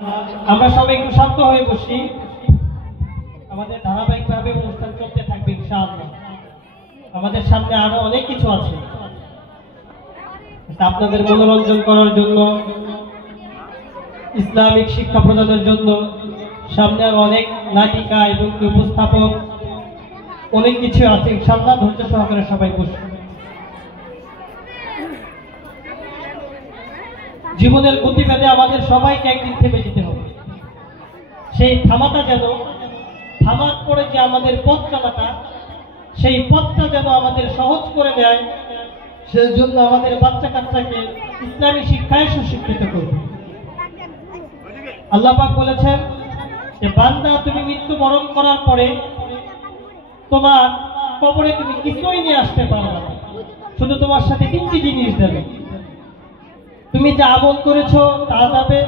আমরা সবাই একটু শান্ত হয়ে বসি। আমাদের ধারাবাহিকভাবে অনুষ্ঠান চলতে থাকবে ইনশাআল্লাহ। আমাদের সামনে আরো অনেক কিছু আছে, আপনাদের মনোরঞ্জন করার জন্য, ইসলামিক শিক্ষা প্রদানের জন্য সামনে আরো অনেক নাটিকা এবং উপস্থাপক অনেক কিছু আছে ইনশাআল্লাহ। ধৈর্য সহকারে সবাই বসুন। জীবনের গতিবেগে আমাদের সবাইকে একদিন থেমে যেতে হবে। সেই থামাটা যেন, থামার পরে যে আমাদের পথ চলাটা, সেই পথটা যেন আমাদের সহজ করে দেয়। সেই জন্য আমাদের বাচ্চা কাচ্চাকে ইসলামী শিক্ষায় সুশিক্ষিত করবে। আল্লাহ পাক বলেছেন যে বান্দা, তুমি মৃত্যুবরণ করার পরে তোমার কবরে তুমি কিছুই নিয়ে আসতে পারবে না, শুধু তোমার সাথে তিনটি জিনিস দেবে। তুমি যা আমল করেছো তা যাবে,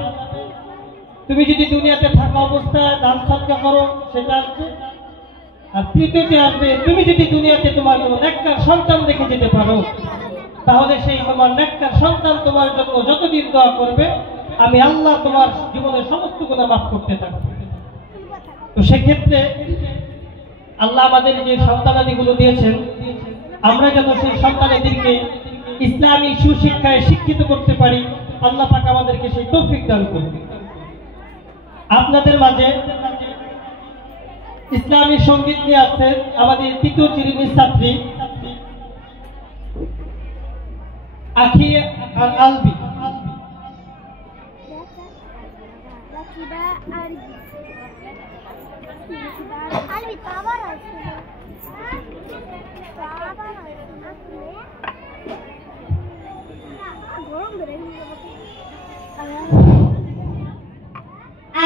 তুমি যদি দুনিয়াতে থাকা অবস্থায় দান সদকা করো সেটা আসবে, আর তৃতীয়তে আসবে তুমি যদি দুনিয়াতে তোমার কোনো নেককার সন্তান রেখে যেতে পারো, তাহলে সেই তোমার নেককার সন্তান তোমার জন্য যতদিন দোয়া করবে আমি আল্লাহ তোমার জীবনের সমস্ত গুনাহ মাফ করতে থাকবো। তো সেক্ষেত্রে আল্লাহ আমাদের যে সন্তানাদিগুলো দিয়েছেন, আমরা যেন সেই সন্তানাদিকে ইসলামী সুশিক্ষায় শিক্ষিত করতে পারি, আল্লাহ পাক আমাদেরকে সেই তৌফিক দান করবে। আপনাদের মাঝে ইসলামী সঙ্গীত নিয়ে আসছেন আমাদের তৃতীয় শ্রেণীর ছাত্রী আখি আর আলবি।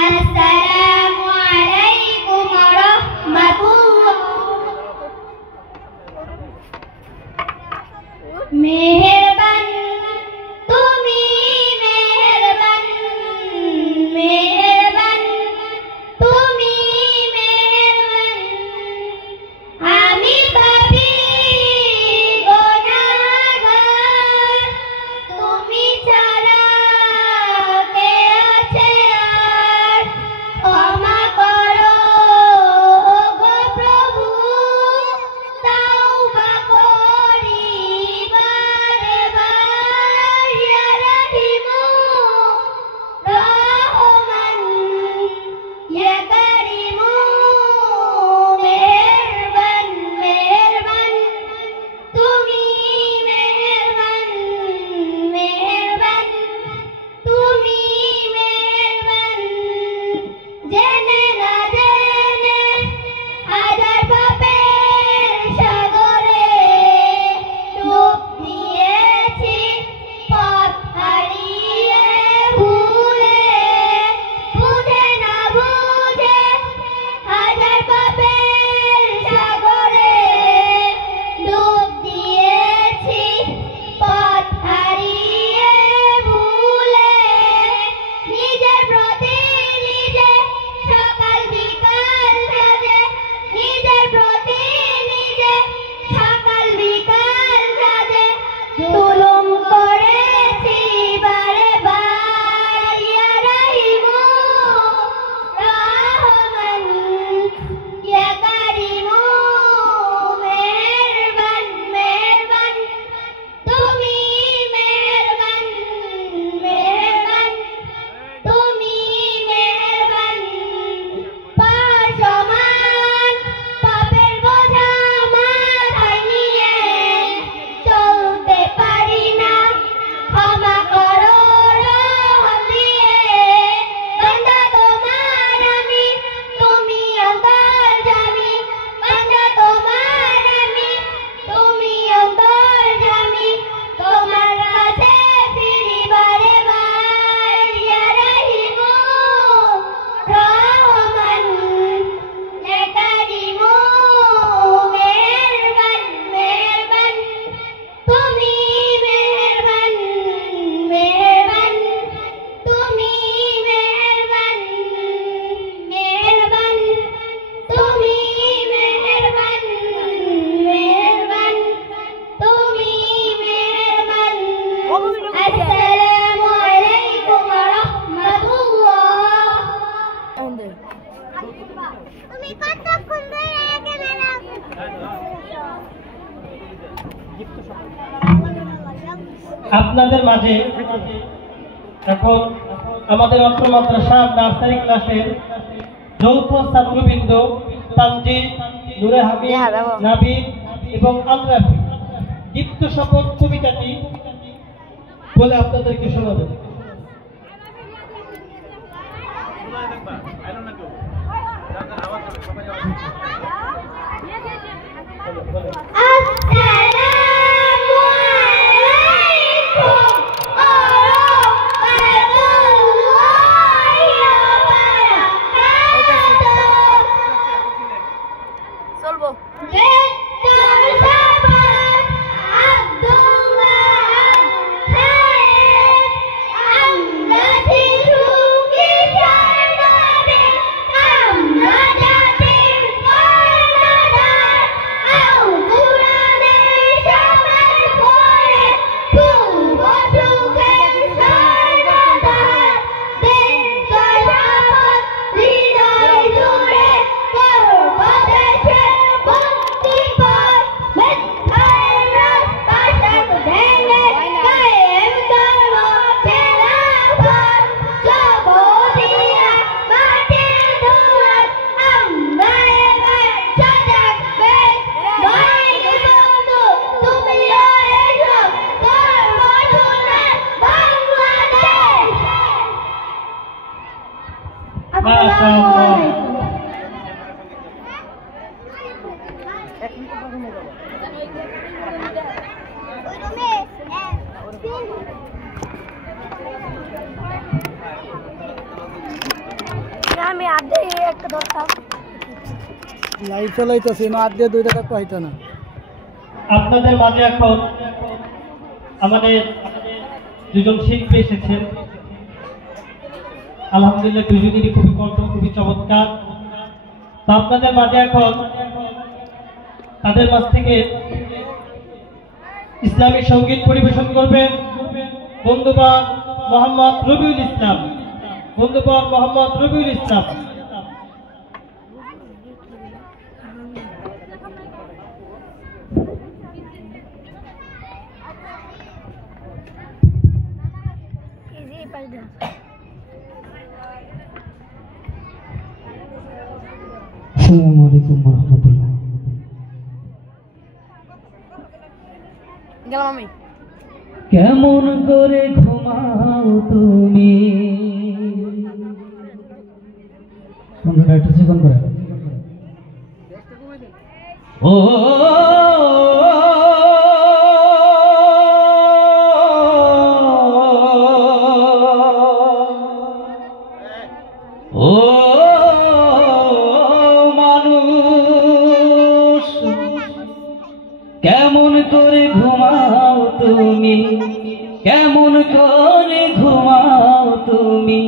আসসালামু আলাইকুম ওয়া রাহমাতুল্লাহ। মেহেরবান তুমি, মেহেরবান, মেহেরবান তুমি, মেহেরবান, আমি পাপী গুনাহগার, তুমি ছাড়া কে আপনাদের মাঝে এখন আমাদের অত্র মাদ্রাসা নার্সারি ক্লাসের যৌথ ছাত্রবৃন্দ তানজিদ, নূরে হাবিব, নাবিদ এবং আলরাফি দীপ্ত শপথ কবিতাটি বলে আপনাদেরকে শোনাবেন। লাইভ চালাইতেছি না, আজ দিয়ে 2 টাকা পাইতো না। আপনাদের মাঝে এখন আমাদের দুজন শিল্পী এসেছেন। আলহামদুলিল্লাহ দুজনেরই খুবই কণ্ঠ খুবই চমৎকার। তো আপনাদের মাঝে এখন তাদের মাঝ থেকে ইসলামী সঙ্গীত পরিবেশন করবেন বন্ধুবর মোহাম্মদ রবিউল ইসলাম। বন্ধুবর মোহাম্মদ রবিউল ইসলাম। আসসালামু আলাইকুম ওয়া রাহমাতুল্লাহ। গেলাম আমি। কেমন করে ঘুমাও তুমি? ও ও মানুষ, কেমন করে ঘুমাও তুমি? কেমন করে ঘুমাও তুমি?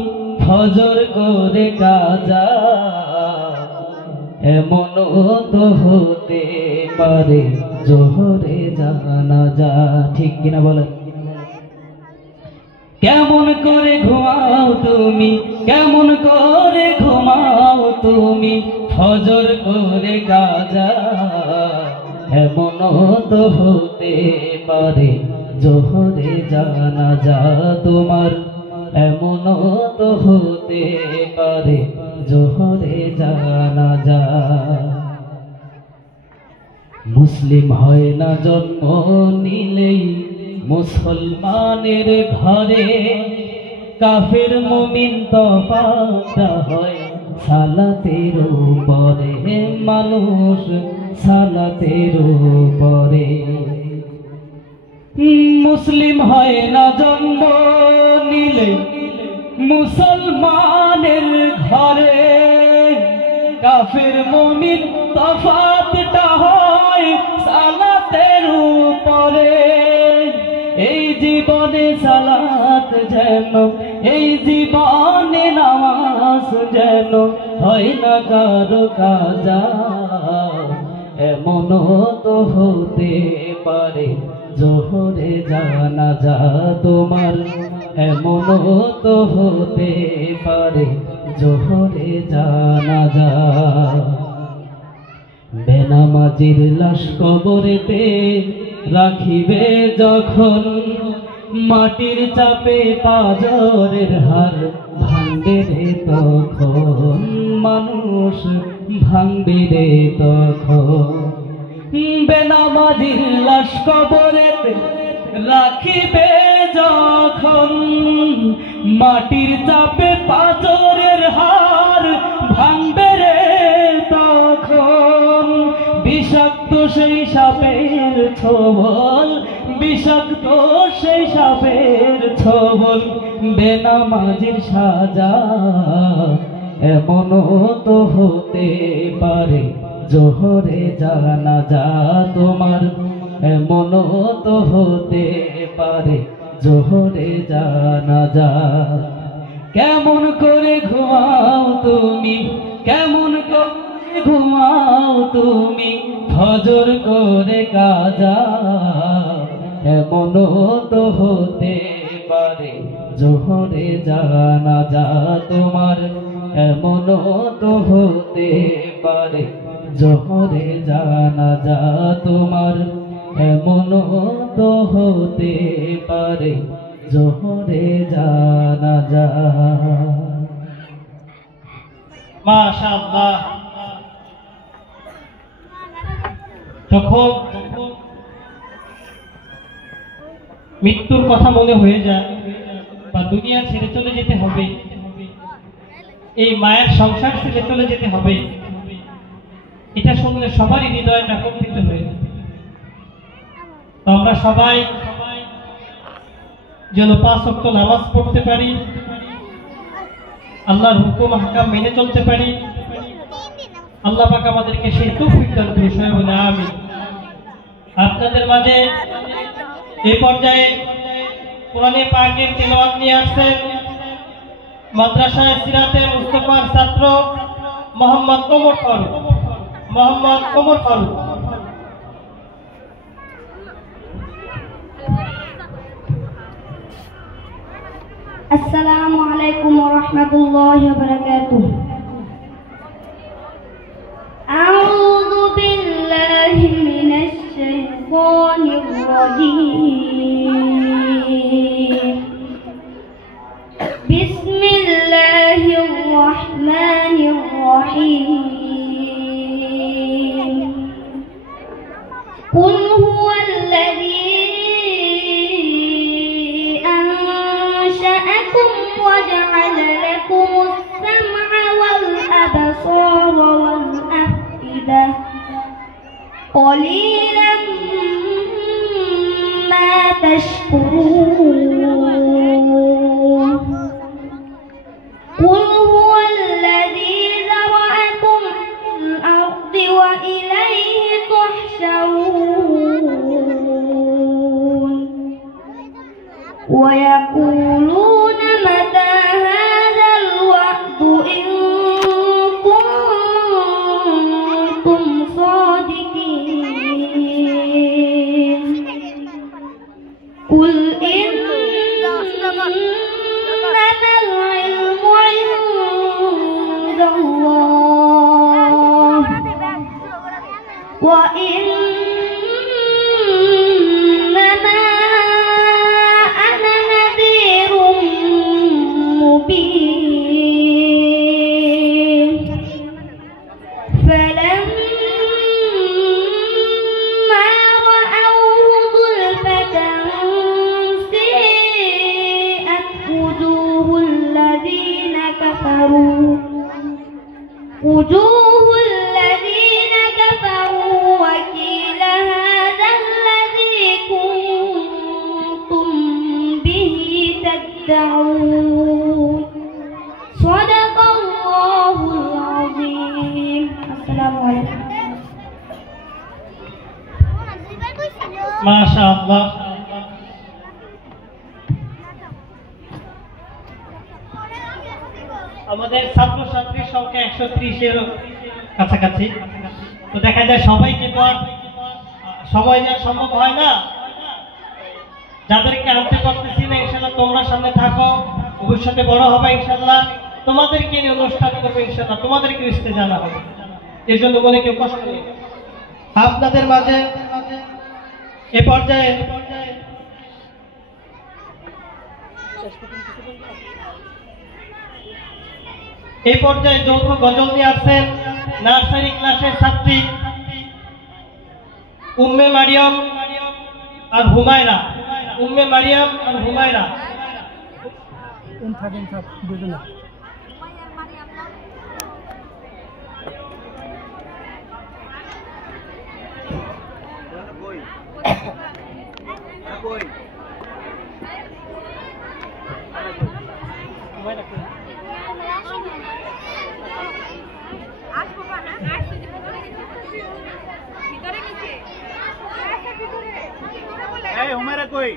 ফজর করে কাজা এমন তো হতে পারে জোহরে জানাজা। ঠিক কিনা বলেন? কেমন করে ঘুমাও তুমি? কেমন করে ঘুমাও তুমি? ফজর করে কাজা এমন তো হতে পারে জোহরে জানাজা তোমার। এমন তো হতে পারে জোহরে জানাজা। মুসলিম হয় না জন্ম নিলেই মুসলমানের ঘরে, কাফের মুমিন তফাৎ হয় সালাতের উপরে। মানুষ সালাতের উপরে। মুসলিম হয় না জন্ম নিলে মুসলমানের ঘরে, কাফের মুমিন তফাৎটা হয় সালাতের উপরে। এই জীবনে সালাত যেন, এই জীবনে নামাজ যেন হয় না কারো কাজা। এমন তো হতে পারে জোহরে জানাজা তোমার। এমন তো হতে পারে জোহরে জানাজা। বেনামাজির লাশ কবরেতে রাখিবে যখন, মাটির চাপে পাজরের হার ভাঙবে রে তখন, মানুষ ভাঙবে রে তখন। বেনামাজির লাশ কবরেতে রাখিবে যখন, মাটির চাপে পাজরের হার ভাঙবে রে তখন। বিষাক্ত সেই সাপের ছোবল, বিষাক্ত সেই সাপের ছোবল, বেনামাজির সাজা এমনও তো হতে পারে জোহরে জানাজা তোমার, এমনও তো হতে পারে জোহরে জানাজা। কেমন করে ঘুমাও তুমি, কেমন করে ঘুমাও তুমি, ফজর করে কাজা, এমনও তো হতে পারে জোহরে জানাজা তোমার, এমনও তো হতে পারে জোহরে জানাজা তোমার, এমনও তো হতে পারে জোহরে জানাজা। মাশাআল্লাহ। যখন মৃত্যুর কথা মনে হয়ে যায় বা দুনিয়া ছেড়ে চলে যেতে হবে, এই মায়ের সংসার ছেড়ে চলে যেতে হবে, এটা শুনলে সবারই হৃদয়টা কম্পিত হয়ে যায়। তো আমরা সবাই যেন 5 ওয়াক্ত নামাজ পড়তে পারি, আল্লাহর হুকুম হাকাম মেনে চলতে পারি। আল্লাহ পাক আমাদেরকে সেই তৌফিক দান করুন, সবাই বলে আমিন। আপনাদের মাঝে এই পর্যায়ে কোরআনে পাকের তেলাওয়াত নিয়ে আসছেন মাদ্রাসায়ে সিরাতে মুস্তাফার ছাত্র মোহাম্মদ ওমর ফারুক। মোহাম্মদ ওমর ফারুক। আসসালামু আলাইকুম ওয়া রাহমাতুল্লাহি ওয়া বারাকাতুহু। আউযু বিল্লাহি মিনাশ শাইতানির রাজীম। বিসমিল্লাহির রাহমানির রাহিম। কুল হুয়াল্লাযী وجعل لكم السمع والأبصار والأفئدة قليلا ما تشكرون قل هو الذي ذرأكم في الأرض وإليه تحشرون ويقولون متى هذا الوعد إن كنتم صادقين قل إنما العلم عند الله وإنما أنا نذير مبين فلما رأوه زلفة سيئت وجوه الذين كفروا وقيل هذا الذي كنتم به تدعون صدق الله العظيم السلام عليكم মাশাআল্লাহ। আমাদের ছাত্রছাত্রীর সংখ্যা 130-এর কাছাকাছি। তো দেখা যায় সবাইকে তো আর সময় দেওয়া সম্ভব হয় না। যাদেরকে আনতে পারতেছি না, ইনশাআল্লাহ তোমরা সামনে থাকো, ভবিষ্যতে বড় হবে ইনশাআল্লাহ, তোমাদেরকে নিয়ে অনুষ্ঠান করবে ইনশাআল্লাহ, তোমাদেরকে ইস্তে জানা হবে। এর জন্য মনে কেউ কষ্ট নেই। আপনাদের মাঝে এ পর্যায়ে এই পর্যায়ে যৌথ গজল নিয়ে আসছেন নার্সারি ক্লাসের ছাত্রী উম্মে মারিয়াম আর হুমায়রা। উম্মে মারিয়াম আর হুমায়রা। দুজনে হুমায়রা কই?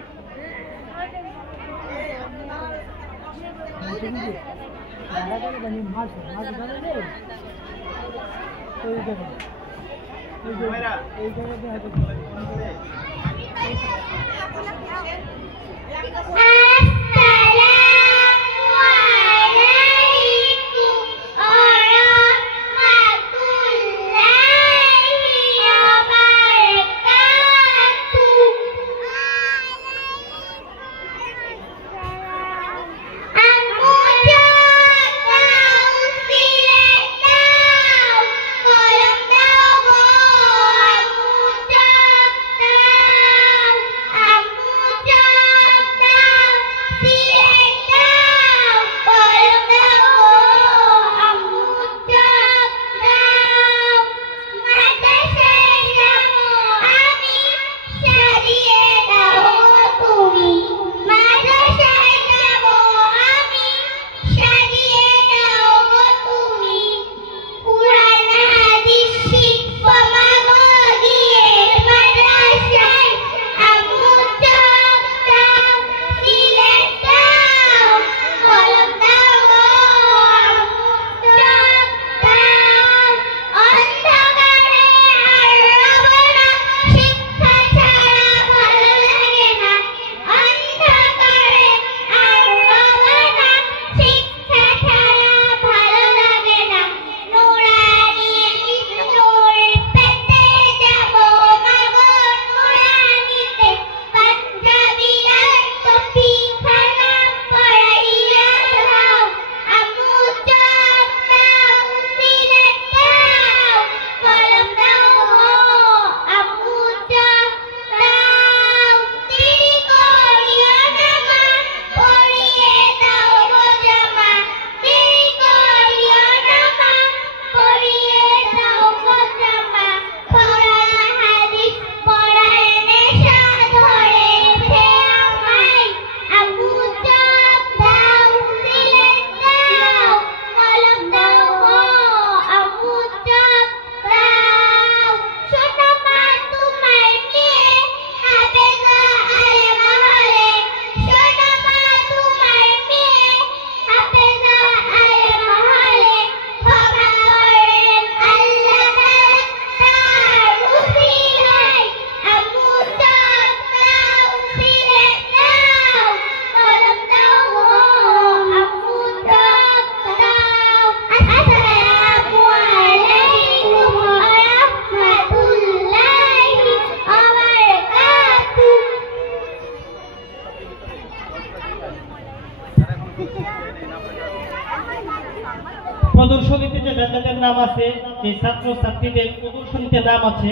প্রদর্শনীতে যে যাদের নাম আছে, এই ছাত্র ছাত্রীদের প্রদর্শনীতে নাম আছে,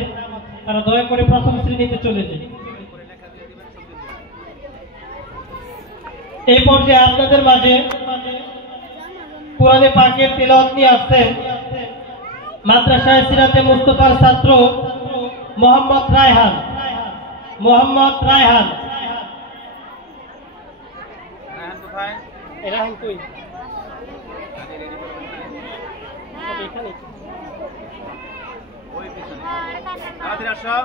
তারা দয়া করে প্রথম শ্রেণীতে চলে যায়। এই পর্যায়ে আপনাদের মাঝে কোরআনে পাকের তিলাওয়াত নিয়ে আসছেন মাদ্রাসায়ে সিরাতে মুস্তাফার ছাত্র মোহাম্মদ রায়হান। মোহাম্মদ রায়হান রায়হান কই? এখানে ওই পিছনে তাড়াতাড়ি আসো।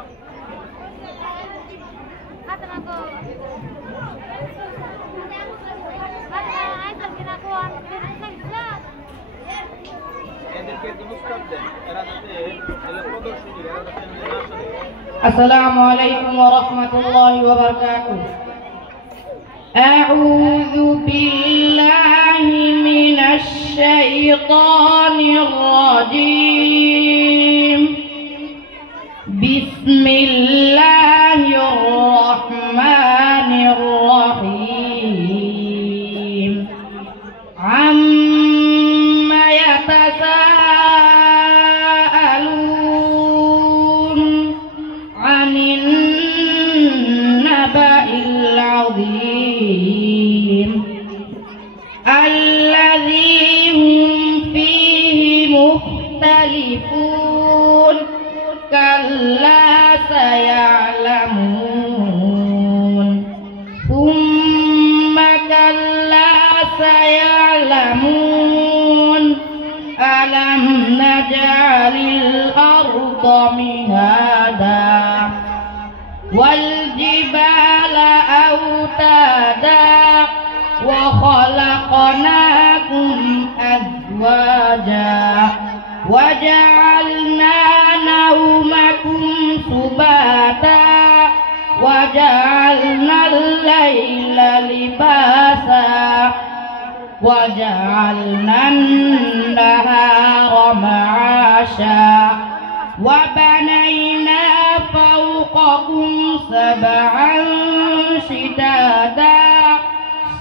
السلام عليكم ورحمة الله وبركاته. أعوذ بالله من الشيطان الرجيم. بسم الله الرحمن الرحيم. يختلفون كلا سيعلمون ثم كلا سيعلمون ألم نجعل الأرض مهادا والجبال أوتادا وخلقناكم أزواجا وجعلنا نومكم سباتا وجعلنا الليل لباسا وجعلنا النهار معاشا وبنينا فوقكم سبعا شدادا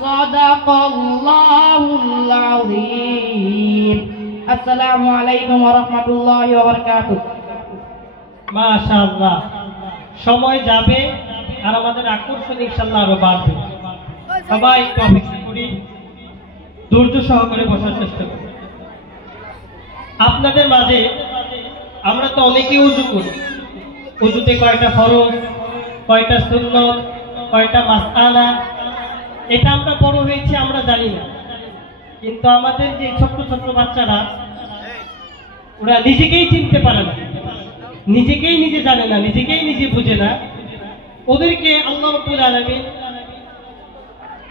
صدق الله العظيم السلام عليكم ورحمة الله وبركاته মাশাআল্লাহ। সময় যাবে আর আমাদের আকর্ষণ ইনশাআল্লাহ আরো বাড়বে। সবাই একটু অপেক্ষা করি, ধৈর্য সহকারে বসার চেষ্টা করি। আপনাদের মাঝে আমরা তো অনেকেই উযু করি, উযুতে কয়টা ফরজ, কয়টা সুন্নত, কয়টা মাসআলা, এটা আমরা বড় হয়েছি আমরা জানি না। কিন্তু আমাদের যে ছোট্ট ছোট্ট বাচ্চারা, ওরা নিজেকেই চিনতে পারে না, নিজেকেই নিজে জানে না, নিজেকেই নিজে বুঝে না। ওদেরকে আল্লাহ রাব্বুল আলামিন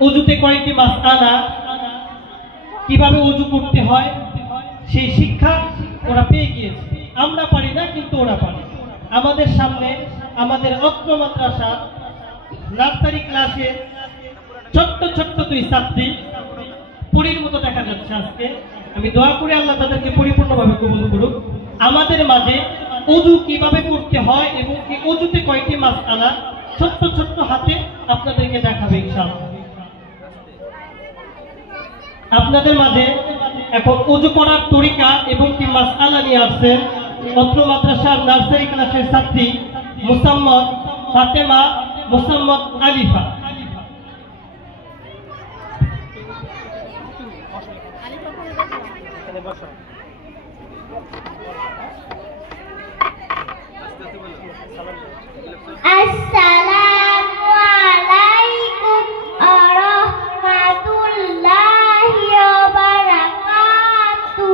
ওযুতে কয়েকটি মাসআলা, কিভাবে ওযু করতে হয় সেই শিক্ষা ওরা পেয়ে গিয়েছে। আমরা পারি না, কিন্তু ওরা পারে। আমাদের সামনে আমাদের অত্র মাদ্রাসা নার্সারি ক্লাসে ছোট্ট ছোট্ট দুই ছাত্রী পরীর মতো দেখা যাচ্ছে আজকে। আমি দোয়া করি আল্লাহ তাদেরকে পরিপূর্ণভাবে কবুল করুক। আমাদের মাঝে ওযু কিভাবে করতে হয় এবং কি ওযুতে কয়টি মাসআলা ছোট্ট ছোট্ট হাতে আপনাদেরকে দেখাবে ইনশাআল্লাহ। আপনাদের মাঝে এখন ওযু করার তরিকা এবং কি মাসআলা নিয়ে আসছেন অত্র মাদ্রাসার নার্সারি ক্লাসের ছাত্রী মুসাম্মদ ফাতেমা মুসাম্মদ আলিফা। আসসালামু আলাইকুম ওয়া রাহমাতুল্লাহি ওয়া বারাকাতুহু।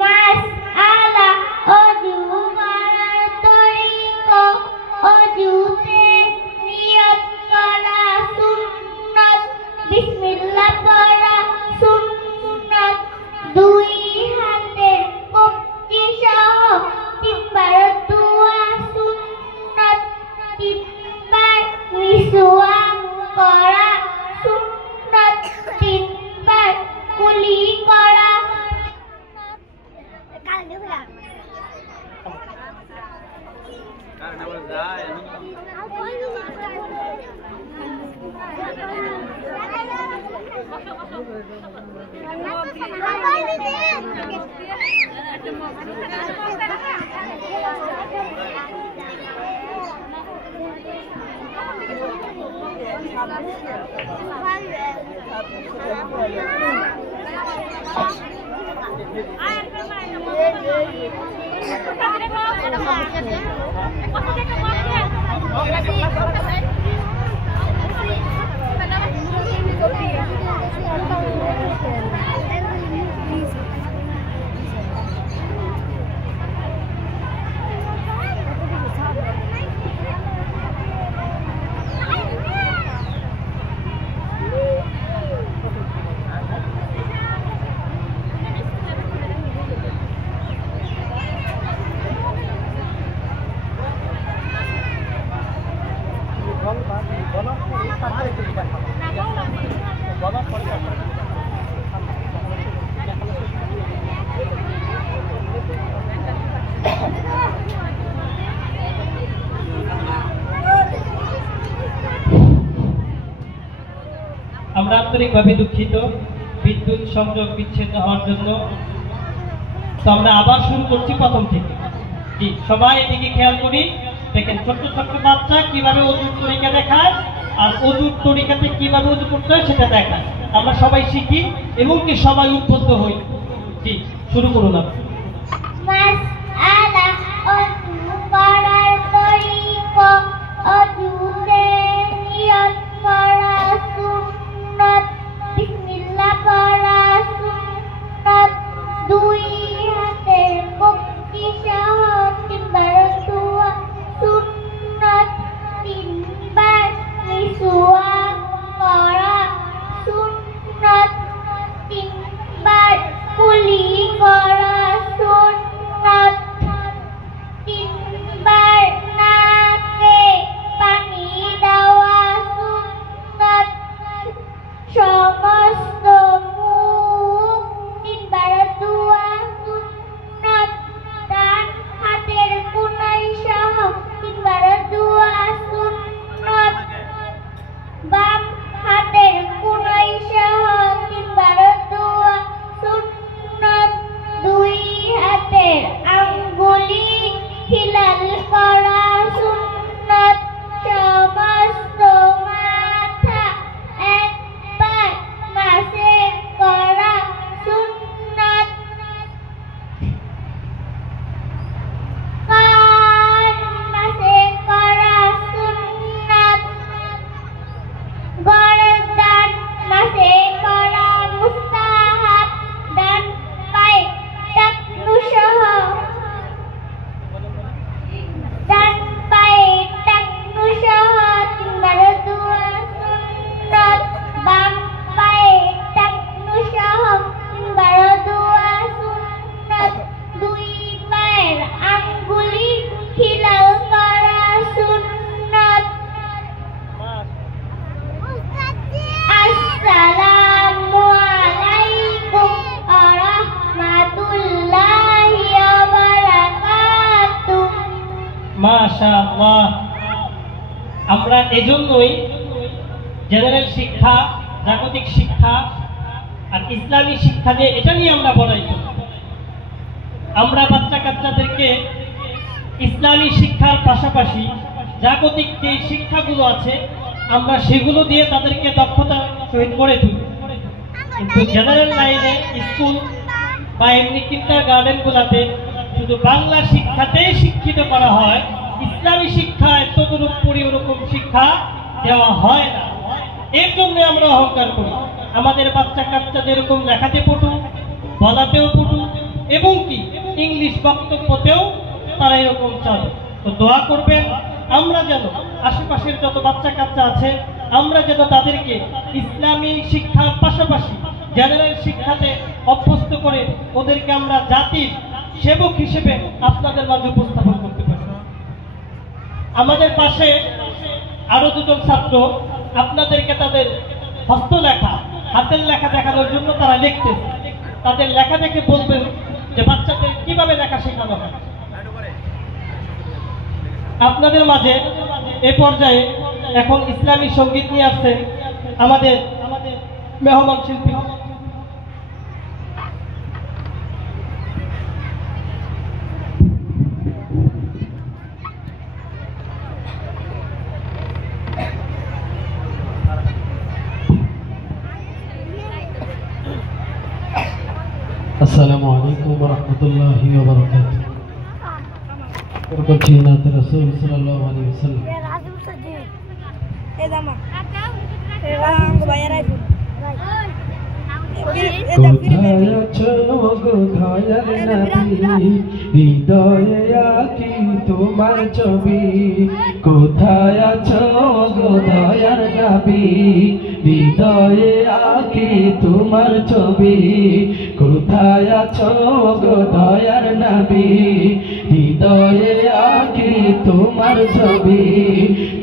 মাসআলা ওযু করার তরিকা, ওযুতে নিয়ত করা সুন্নাত, বিসমিল্লাহ পড়া সুন্নাত, দুই হাতের কবজি সহ তিনবার দোয়া সুন্নাত, তিনবার মিসওয়াক করা সুন্নাত, তিনবার কুলি করা। আমরা আন্তরিকভাবে দুঃখিত বিদ্যুৎ সংযোগ বিচ্ছিন্ন হওয়ার জন্য। তো আমরা আবার শুরু করছি প্রথম থেকে। জি, সবাই এদিকে খেয়াল করি। দেখেন ছোট্ট ছোট্ট বাচ্চা কিভাবে ওযুর তরিকা দেখায় আর ওযুর তরিকাতে কিভাবে ওযু করতে হয় সেটা দেখায়। আমরা সবাই শিখি এবং কি সবাই উদ্বুদ্ধ হই। জি, শুরু করুন আপনি। মাসআলা অজু করার তরিকা অজুতে নিয়ত করা সুন্নাত বিসমিল্লাহ পড়া সুন্নাত দুই হাতের মুক্তি সহ তিনবার ধোয়া সুন্নাত তিনবার মিসওয়াক করা সুন্নাত তিনবার কুলি করা সুন্নাত তিনবার নাকে পানি দেওয়া সুন্নাত সমস্ত মুখ তিনবার ধোয়া সুন্নাত ডান হাতের কোনায় সহ তিনবার ধোয়া সুন্নাত বাম হাতের কোনায় সহ তিনবার ধোয়া সুন্নাত দুই হাতের আঙ্গুলি হিলাল করা সুন্নাত সমস্ত মাথা একবার মাসে করা সুন্নাত কান মাসে করা সুন্নাত গর্দান মাসে করা মুস্তাহাব ডান পায়ে টাকনু সহ ডান পায়ে টাকনু সহ তিনবার ধোয়া সুন্নাত বাম পায়ে টাকনু সহ তিনবার ধোয়া সুন্নাত দুই পায়ের আঙ্গুলি হিলাল করা সুন্নাত আসসালামু আলাইকুম ওয়া রাহমাতুল্লাহি ওয়া বারাকাতুহু। মাশাআল্লাহ। আমরা এজন্যই জেনারেল শিক্ষা, জাগতিক শিক্ষা আর ইসলামী শিক্ষা দিয়ে এটা নিয়ে আমরা পড়াই করি। আমরা বাচ্চা কাচ্চাদেরকে ইসলামী শিক্ষার পাশাপাশি জাগতিক যে শিক্ষাগুলো আছে আমরা সেগুলো দিয়ে তাদেরকে দক্ষতা সহিত গড়ে তুলি। কিন্তু জেনারেল লাইনে স্কুল বা এমনি কিন্ডার গার্ডেনগুলোতে শুধু বাংলা শিক্ষাতেই শিক্ষিত করা হয়, ইসলামী শিক্ষায় তদুপরি ওরকম শিক্ষা দেওয়া হয় না। এর জন্য আমরা অহংকার করি। আমাদের বাচ্চা কাচ্চাদের এরকম লেখাতে পটু, বলাতেও পটু এবং কি ইংলিশ বক্তব্যতেও তারা এরকম চলে। তো দোয়া করবেন আমরা যেন আশেপাশের যত বাচ্চা কাচ্চা আছে আমরা যেন তাদেরকে ইসলামী শিক্ষার পাশাপাশি জেনারেল শিক্ষাতে অভ্যস্ত করে ওদেরকে আমরা জাতির সেবক হিসেবে আপনাদের মাঝে উপস্থাপন করতে পারি। আমাদের পাশে আরো দুজন ছাত্র আপনাদেরকে তাদের হস্তলেখা, হাতের লেখা দেখানোর জন্য তারা লিখতেছে। তাদের লেখা দেখে বলবেন যে বাচ্চাদের কিভাবে লেখা শেখানো হয়। আপনাদের মাঝে এ পর্যায়ে এখন ইসলামী সঙ্গীত নিয়ে আসছেন আমাদের মেহমান শিল্পী। আসসালামু আলাইকুম ওয়া রাহমাতুল্লাহি ওয়া বারাকাতুহু। বলছি নাতে রাসূল সাল্লাল্লাহু আলাইহি ওয়াসাল্লাম। কোথায় আছো গো দয়ার নবী, হৃদয়ে আঁকি তোমার ছবি। কোথায় আছো গো দয়ার নবী, হৃদয়ে আঁকি তোমার ছবি। কোথায় আছো গো দয়ার নবী, হৃদয়ে আঁকি তোমার ছবি।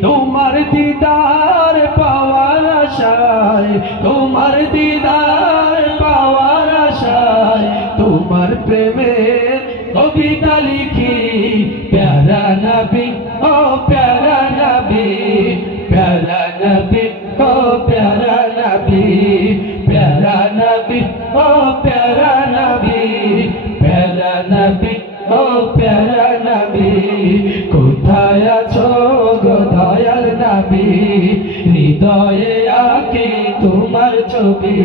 তোমার দিদার পাওয়ার আশায়, তোমার দিদার পাওয়ার আশায়, তোমার প্রেমের কবিতা লিখি। প্যারা নবী ও প্যারা নবী, প্যারা নবী ও প্যারা নবী, প্যারা নবী ও প্যারা নবী, প্যারা নবী ও প্যারা নবী। কোথায় আছো গো দয়াল নবী, হৃদয়ে আঁকি তোমার ছবি।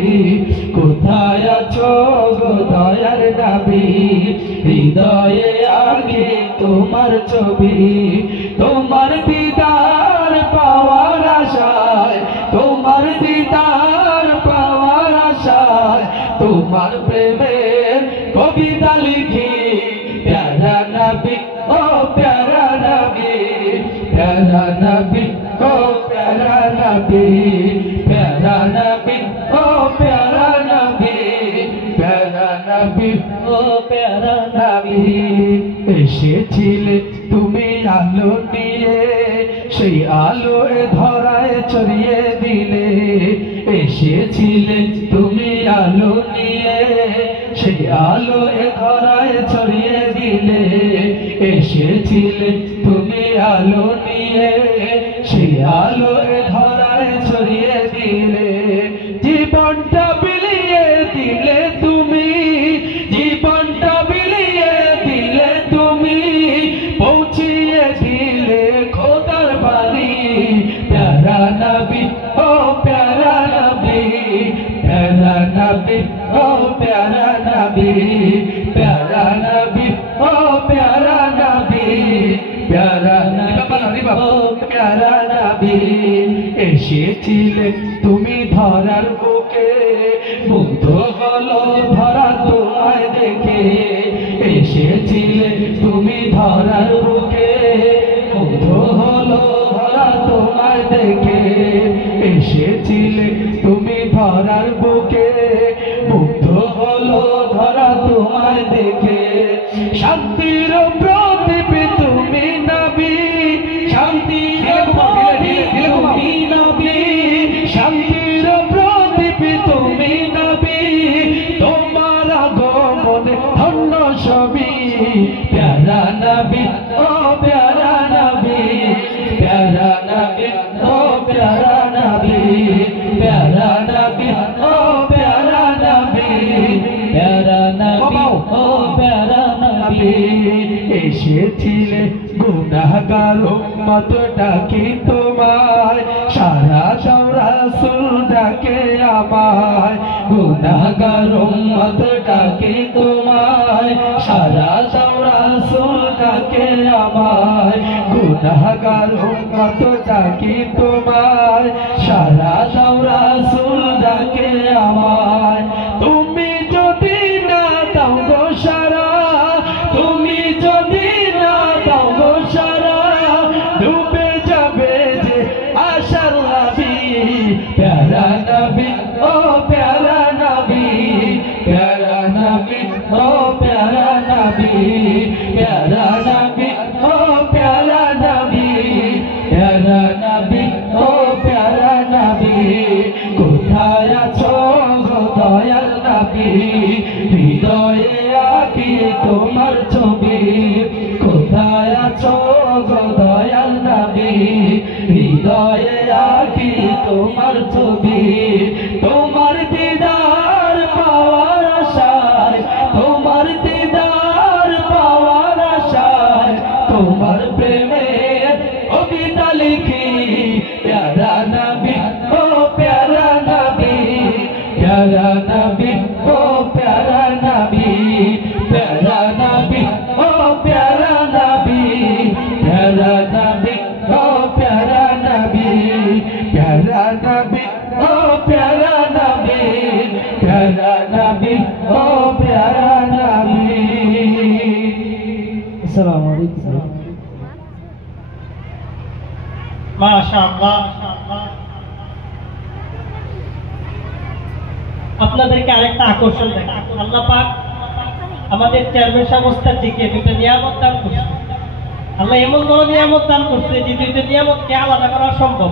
কোথায় আছো গো দয়ার নবী হৃদয়ে আগে তোমার ছবি তোমার দিদার পাওয়ার আশায় তোমার দিদার পাওয়ার আশায় তোমার প্রেমের কবিতা লিখি প্যারা নবী ও প্যারা নবী প্যারা নবী ও প্যারা নবী প্যারা নবী ও প্যারা নবী প্যারা নবী ও প্যারা নবী এসেছিলে তুমি আলো নিয়ে সেই আলো ধরায় ছড়িয়ে দিলে এসেছিলে তুমি আলো নিয়ে সেই আলো ধরায় ছড়িয়ে দিলে এসেছিলে তুমি আলো নিয়ে সেই আলো ধরায় ছড়িয়ে দিলে জীবনটা বিলিয়ে দিলে তুমি জীবনটা বিলিয়ে দিলে তুমি পৌঁছিয়ে দিলে খোদার বাড়ি প্যারা নবী ও প্যারা নবী প্যারা নবী ও প্যারা নবী প্যারা নবী ও প্যারা নবী প্যারা নবী ও প্যারা নবী এসেছিলে তুমি ধরার বুকে মুগ্ধ হলো ধরা তোমায় দেখে এসেছিলে তুমি ধরার বুকে মুগ্ধ হলো ধরা তোমায় দেখে এসেছিলে তুমি ধরার বুকে মুগ্ধ হলো ধরা তোমায় দেখে শান্তির প্রদীপ তুমি নবী শান্তির প্রদীপ তুমি নবী শান্তির প্রদীপ তুমি নবী তোমার আগমনে ধন্য সবই প্যারা নবী ও প্যারা নবী প্যারা নবী ও প্যারা নবী প্যারা নবী ও প্যারা নবী প্যারা নবী ও প্যারা নবী এসেছিলে গুনাহগার উম্মত ডাকি তোমায় সারা রাসূল ডাকে আমায় গুনাহগার উম্মত ডাকি তোমায় সারা রাসূল ডাকে আমায় গুনাহগার উম্মত ডাকি তোমায় সারা রাসূল ডাকে আমায় তুমি যদি না দাও গো সারা তুমি যদি না দাও গো সারা ডুবে যাবে যে আশার নবী প্যারা নবী ও প্যারা নবী প্যারা নবী ও প্যারা নবী প্যারা নবী ও প্যারা নবী প্যারা নবী ও প্যারা নবী কোথায় আছো গো দয়াল নবী হৃদয়ে আঁকি তোমার ছবি কোথায় আছো গো দয়াল নবী হৃদয়ে আঁকি তোমার ছবি তোমার দিদার পাওয়ার আশায় তোমার দিদার পাওয়ার আশায় তোমার প্রেমের কবিতা লিখি প্যারা নবী ও প্যারা নবী প্যারা নবী ও প্যারা নবী প্যারা নবী ও প্যারা নবী প্যারা নবী ও প্যারা নবী প্যারা নবী ও প্যারা নবী প্যারা নবী ও প্যারা নবী আসসালামু আলাইকুম মাশাআল্লাহ আপনাদেরকে আরেকটা আকর্ষণ দেখা আল্লাহ পাক আমাদের চেয়ারম্যান সংস্থার থেকে দুইটা নিয়ামত দান করছে আল্লাহ এমন বড় নিয়ামত দান করছে যে দুইটা নিয়ামতকে আলাদা করা সম্ভব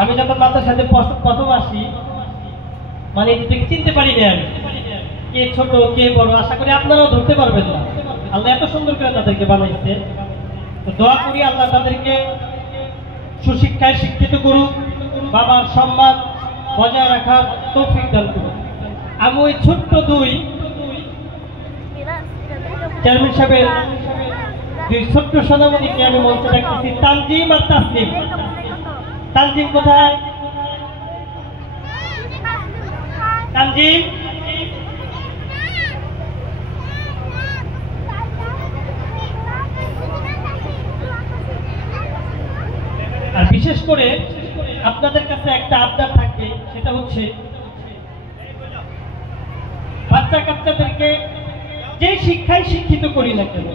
আমি যখন মাদ্রাসাতে প্রথম আসি মানে এটাকে চিনতে পারি না আমি কে ছোট কে বড় আশা করি আপনারাও ধরতে পারবেন না আল্লাহ এত সুন্দর করে তাদেরকে বানাইছে তো দোয়া করি আল্লাহ তাদেরকে সুশিক্ষায় শিক্ষিত করুক বাবার সম্মান বজায় রাখার তৌফিক দান করুন আমি ওই ছোট্ট দুই চেয়ারম্যান সাহেবের দুই ছোট্ট সোনামণিকে আমি মঞ্চে রাখতেছি তানজিম আর তাসলিম তানজিম কোথায় তানজিম বিশেষ করে আপনাদের কাছে একটা আবদার থাকবে, সেটা হচ্ছে বাচ্চা কাচ্চাদেরকে যে শিক্ষায় শিক্ষিত করি না কেন,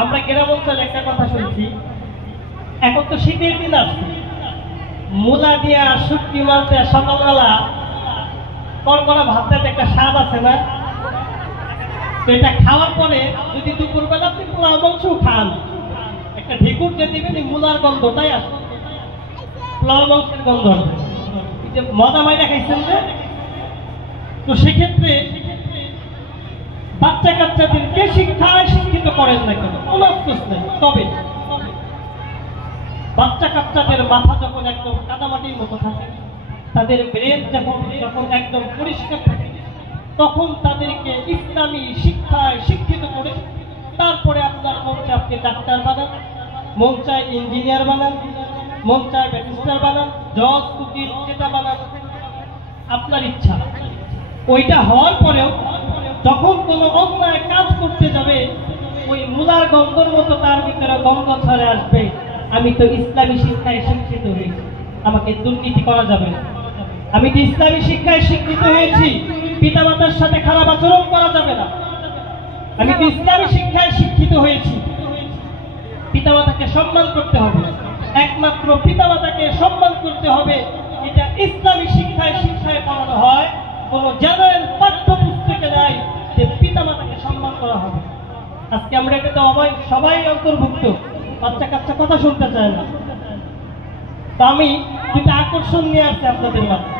আমরা গ্রাম অঞ্চলে একটা কথা শুনছি, এখন তো শীতের দিন আসছে, মূলা দিয়া শুটকি মাছ দেয়া সকালবেলা কড়কড়া ভাতের একটা স্বাদ আছে না, তো এটা খাওয়ার পরে যদি দুপুরবেলা আপনি পোলাও মাংসও খান, একটা ঢেকুর যে দিবেন এই মূলার গন্ধটাই আসবে, পোলাও মাংসের গন্ধ আসবে, যে মজা মাইরা খাইছেন যে। তো সেক্ষেত্রে বাচ্চা কাচ্চাদেরকে শিক্ষায় শিক্ষিত করেন না কেন, কোনো আফসোস নেই। তবে বাচ্চা কাচ্চাদের মাথা যখন একদম কাদামাটির মতো থাকে, তাদের ব্রেন যখন একদম পরিষ্কার থাকে, তখন তাদেরকে ইসলামী শিক্ষায় শিক্ষিত করে তারপরে আপনার মন চায় আপনি ডাক্তার বানান, মন চায় ইঞ্জিনিয়ার বানান, মন চায় ব্যারিস্টার বানান, জজ উকিল যেটা বানান আপনার ইচ্ছা। ওইটা হওয়ার পরেও যখন কোনো অন্যায় কাজ করতে যাবে, ওই মূলার গন্ধর মতো তার ভিতরে গন্ধ ছড়ে আসবে, আমি তো ইসলামী শিক্ষায় শিক্ষিত হয়েছি, আমাকে দুর্নীতি করা যাবে না। আমি তো ইসলামী শিক্ষায় শিক্ষিত হয়েছি, পিতামাতার সাথে খারাপ আচরণ করা যাবে না। আমি তো ইসলামী শিক্ষায় শিক্ষিত হয়েছি, পিতামাতাকে সম্মান করতে হবে, একমাত্র পিতামাতাকে সম্মান করতে হবে। এটা ইসলামী শিক্ষায় পড়ানো হয়, কোন জেনারেল পাঠ্যপুস্তকে নাই যে পিতামাতাকে সম্মান করা হবে। আজকে আমরা এটা তো সবাই অন্তর্ভুক্ত, বাচ্চা কাচ্চা কথা শুনতে চায় না। তো আমি দুটা আকর্ষণ নিয়ে আসছি আপনাদের মাঝে।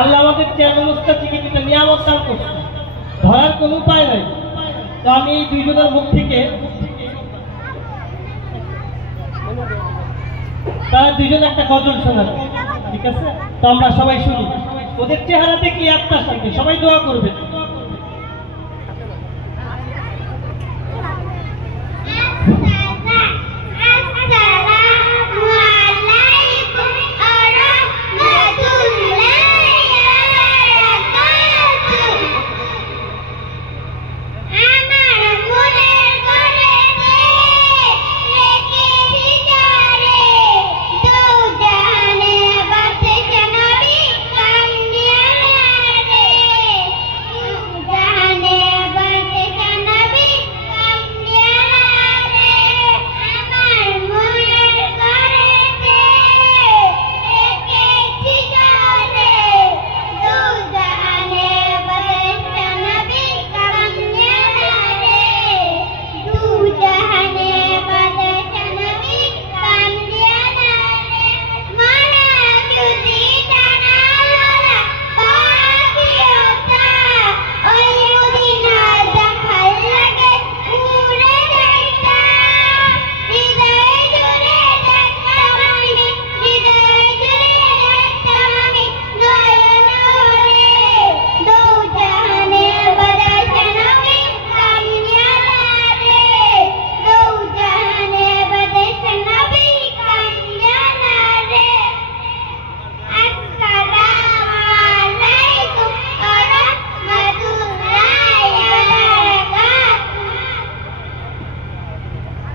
আল্লাহ আমাদের চেয়ারম্যান উস্তাদ থেকে দুটা নিয়ামত দান করছে, ধরার কোনো উপায় নাই। তো আমি এই দুইজনের মুখ থেকে, তারা দুইজন একটা গজল শোনাবে, ঠিক আছে? তো আমরা সবাই শুনি, ওদের চেহারাতে কি আত্মার সঙ্গে সবাই দোয়া করবে।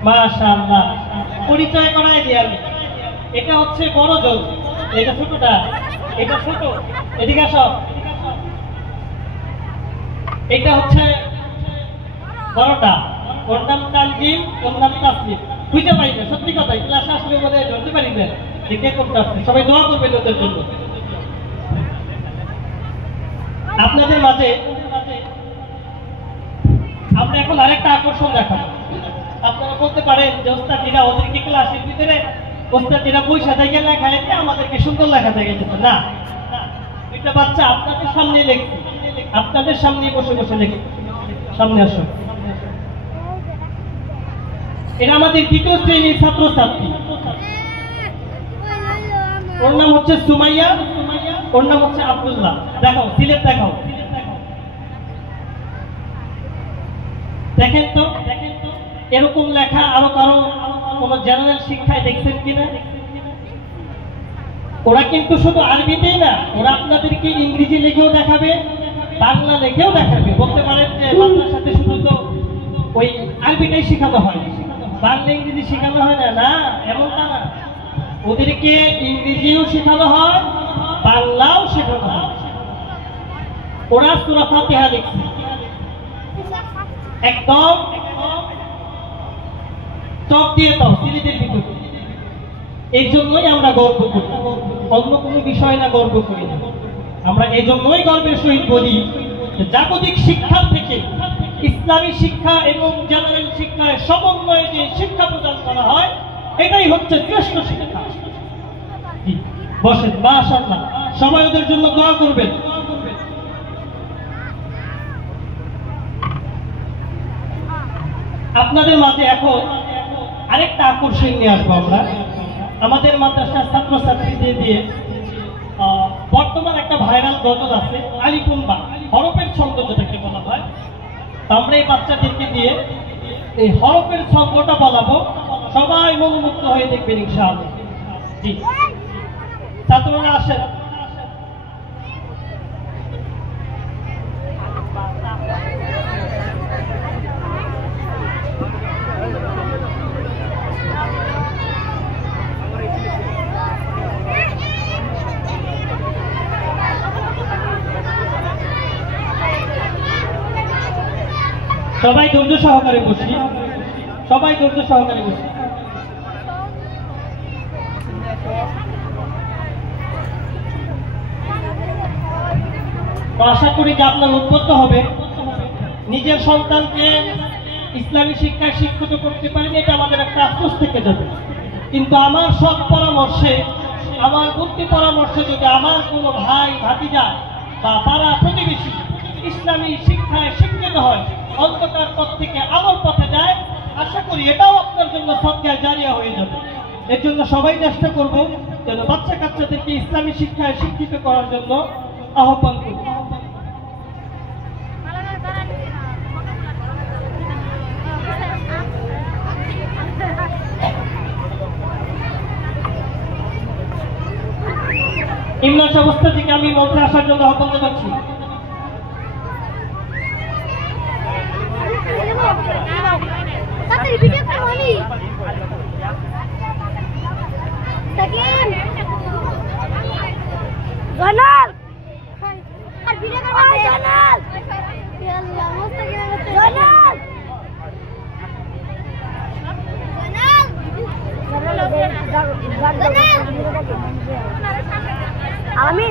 মাশাআল্লাহ, পরিচয় করায় দিই আমি। এটা হচ্ছে বড় জল, এটা ছোটটা, এটা ছোট, এদিকে আসো। এটা হচ্ছে বড়টা, ওর নাম তানজিম, ওর নাম তাসলিম। বুঝতে পারি না, সত্যি কথা, ক্লাসে আসলে বলে ধরতে পারি না যে কে কোনটা আসছে। সবাই দোয়া করবেন ওদের জন্য। আপনাদের মাঝে আমরা এখন আরেকটা আকর্ষণ দেখাবো। আপনারা বলতে পারেন যে ওস্তাদিরা ওদেরকে ক্লাসের ভিতরে ওস্তাদিরা পয়সা থেকে লেখা লিখে আমাদেরকে সুন্দর লেখা থেকে যেতে না, একটা বাচ্চা আপনাদের সামনে লিখছে, আপনাদের সামনে বসে বসে লিখছে। সামনে আসো। এটা আমাদের দ্বিতীয় শ্রেণীর ছাত্রছাত্রী, ওর নাম হচ্ছে সুমাইয়া, ওর নাম হচ্ছে আব্দুল্লাহ। দেখাও, সিলেট দেখাও, দেখেন তো এরকম লেখা আরো কারো কোন জেনারেল শিক্ষায় দেখছেন কিনা? ওরা কিন্তু শুধু আরবিতেই না, ওরা আপনাদেরকে ইংরেজি লিখেও দেখাবে, বাংলা লিখেও দেখাবে। বলতে পারেন যে বাংলার সাথে শুধু তো ওই আরবিটাই শেখানো হয়, বাংলা ইংরেজি শেখানো হয় না। না, এমনটা না, ওদেরকে ইংরেজিও শেখানো হয়, বাংলাও শেখানো হয়। ওরা সূরা ফাতিহা লিখছে একদম চক দিয়ে দাও সিলেটের ভিতরে। এই জন্যই আমরা গর্ব করি, অন্য কোনো বিষয় না গর্ব করি না। আমরা এই জন্যই গর্বের সহিত বলি যে জাগতিক শিক্ষা থেকে ইসলামী শিক্ষা এবং জেনারেল শিক্ষায় সমন্বয়ে যে শিক্ষা প্রদান করা হয়, এটাই হচ্ছে শ্রেষ্ঠ শিক্ষা। বসেন, মাশাআল্লাহ, সবাই ওদের জন্য দোয়া করবেন। আপনাদের মাঝে এখন আরেকটা আকর্ষণ নিয়ে আসবো আমরা। আমাদের মাদ্রাসার ছাত্রছাত্রীদের দিয়ে বর্তমান একটা ভাইরাল গজল আছে, আলিকুম্বা, হরফের ছন্দ যেটাকে বলা হয়। আমরা এই বাচ্চাদেরকে দিয়ে এই হরফের ছন্দটা বলাবো, সবাই মনোমুগ্ধ হয়ে দেখবেন ইনশাআল্লাহ। জি, ছাত্ররা আসেন। সবাই ধৈর্য সহকারে বসি, সবাই ধৈর্য সহকারে বসি। তো আশা করি যে আপনার উদ্বুদ্ধ হবে, নিজের সন্তানকে ইসলামী শিক্ষায় শিক্ষিত করতে পারেনি, এটা আমাদের একটা আফসোস থেকে যাবে। কিন্তু আমার সৎ পরামর্শে, আমার বুদ্ধি পরামর্শে যদি আমার কোনো ভাই ভাতিজা বা পাড়া প্রতিবেশী ইসলামী শিক্ষায় শিক্ষিত হয়, অন্ধকার পথ থেকে আলোর পথে যায়, আশা করি এটাও আপনার জন্য সদকায়ে জারিয়া হয়ে যাবে। এর জন্য সবাই চেষ্টা করব যেন বাচ্চা কাচ্চাদেরকে ইসলামী শিক্ষায় শিক্ষিত করার জন্য আহ্বান করি। ইমরান অবস্থা থেকে আমি মঞ্চে আসার জন্য আহ্বান জানাচ্ছি। আমি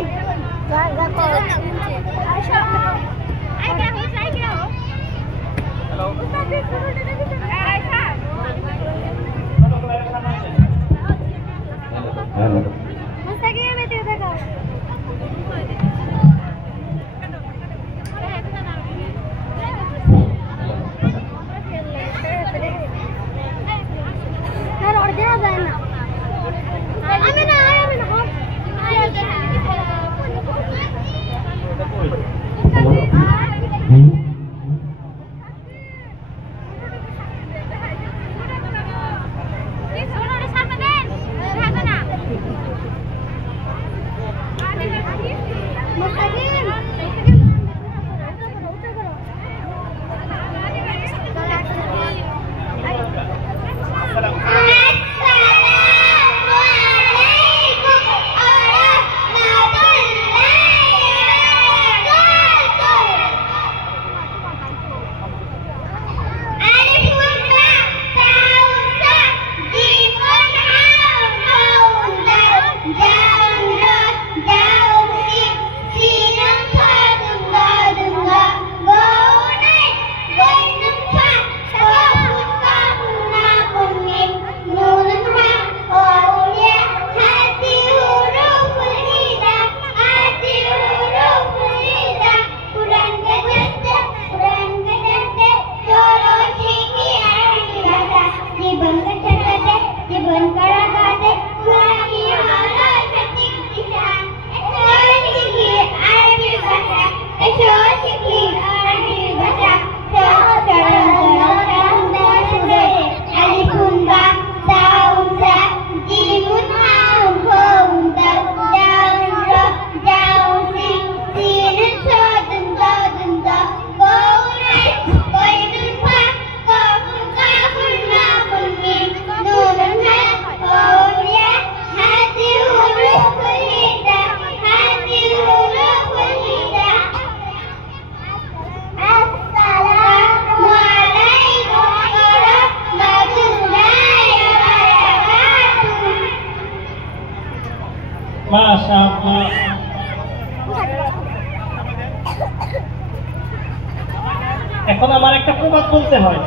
এখন আমার একটা প্রবাদ বলতে হয়।